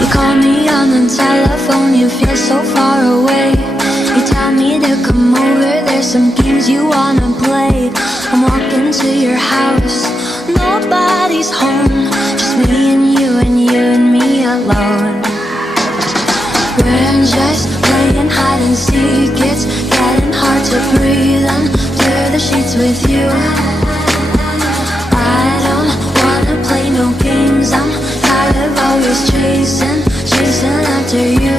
You call me on the telephone, you feel so far away. You tell me to come over, there's some games you wanna play. I'm walking to your house, nobody's home, just me and you and me alone. We're just playing hide and seek, it's getting hard to breathe under the sheets with you. I don't wanna play no games, I'm tired of always chasing after you.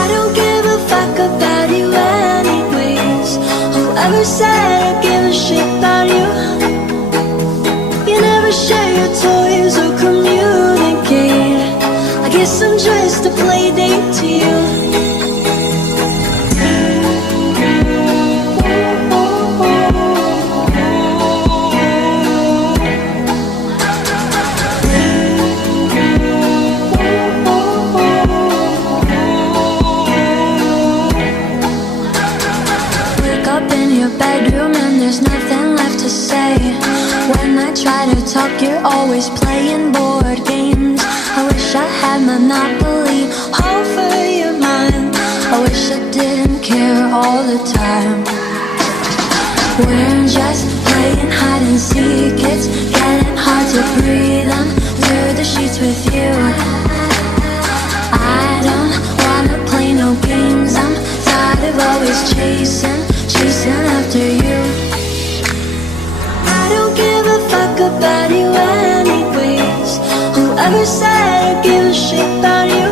I don't give a fuck about you anyways. Whoever said I give a shit about you? You never share your toys or communicate. I guess I'm just a play date to you. Bedroom and there's nothing left to say. When I try to talk, you're always playing board games. I wish I had Monopoly over your mind. I wish I didn't care all the time. We're just playing hide and seek, it's getting hard to breathe under the sheets with you. I don't wanna play no games, I'm tired of always chasing after you. I don't give a fuck about you anyways. Whoever said I give a shit about you?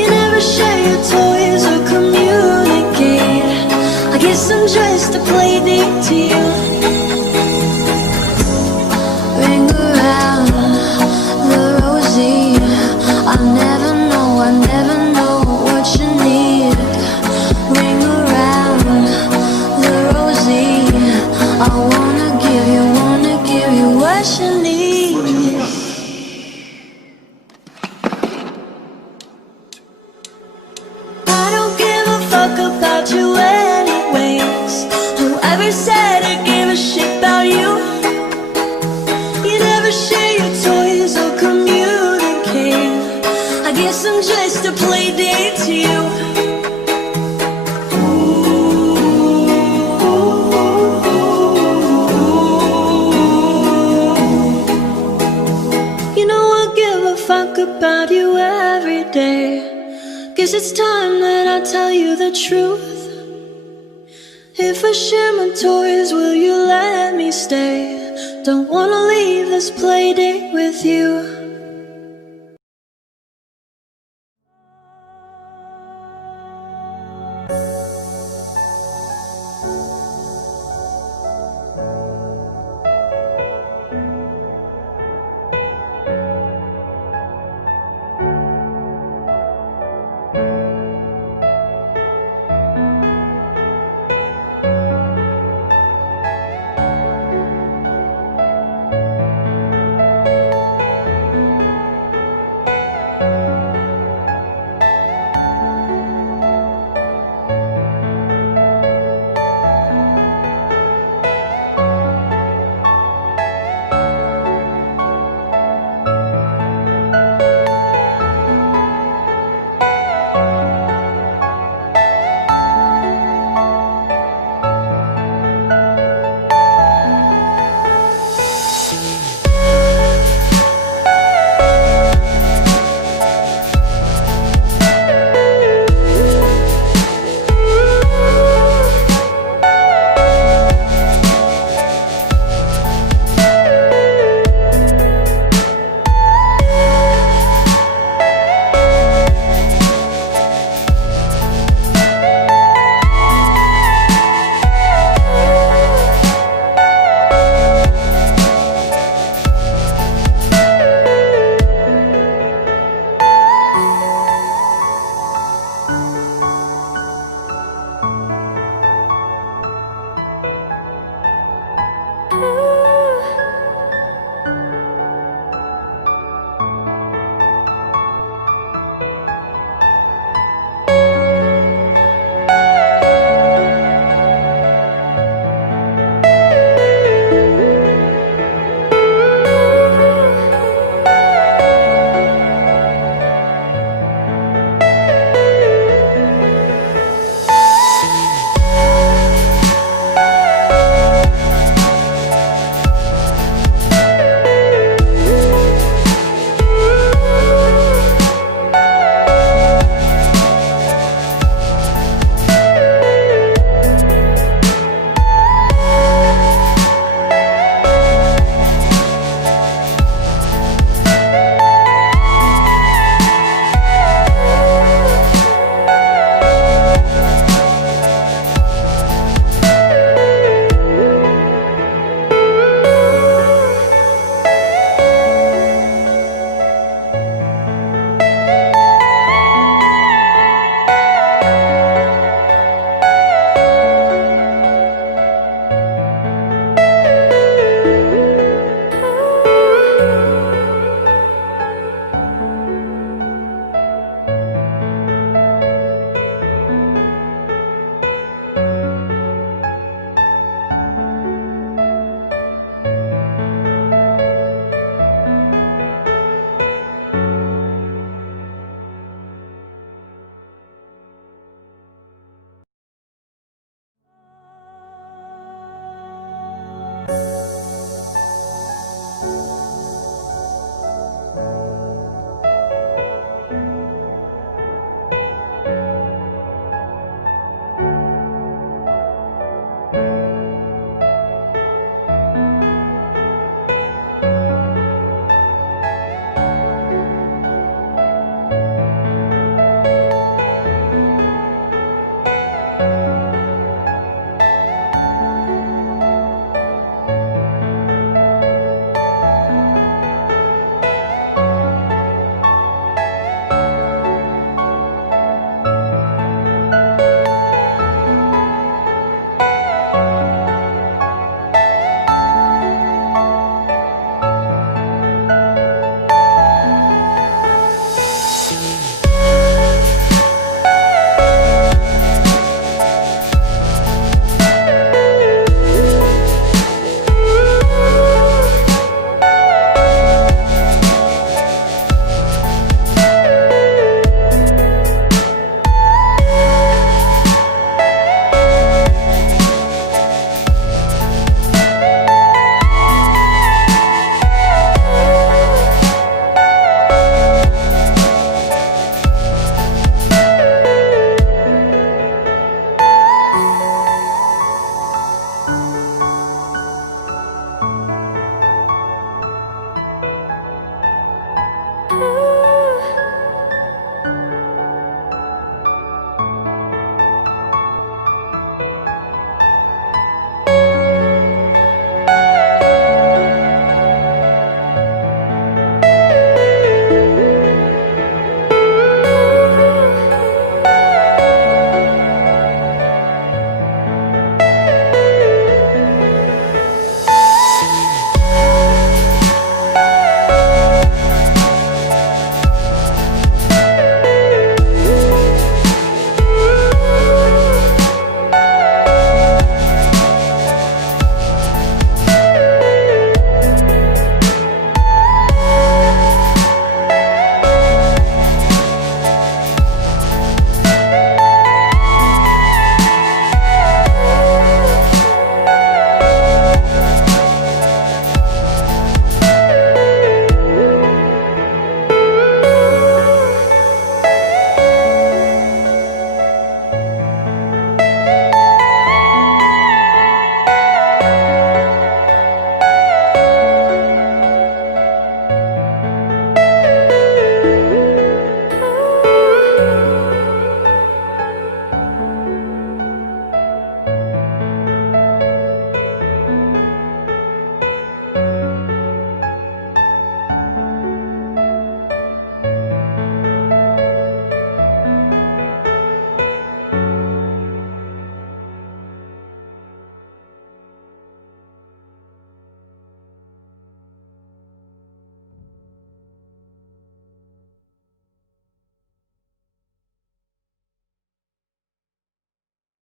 You never share your toys or communicate. I guess I'm just a play date to you. Ring around the rosy, I never know what you need. Ring around the rosy, I wanna give you what you need. I don't give a fuck about you anyways. Whoever said I give a shit about you? You never share your toys or communicate. I guess I'm just a play date to you. Fuck about you every day. Guess it's time that I tell you the truth. If I share my toys, will you let me stay? Don't wanna leave this play date with you.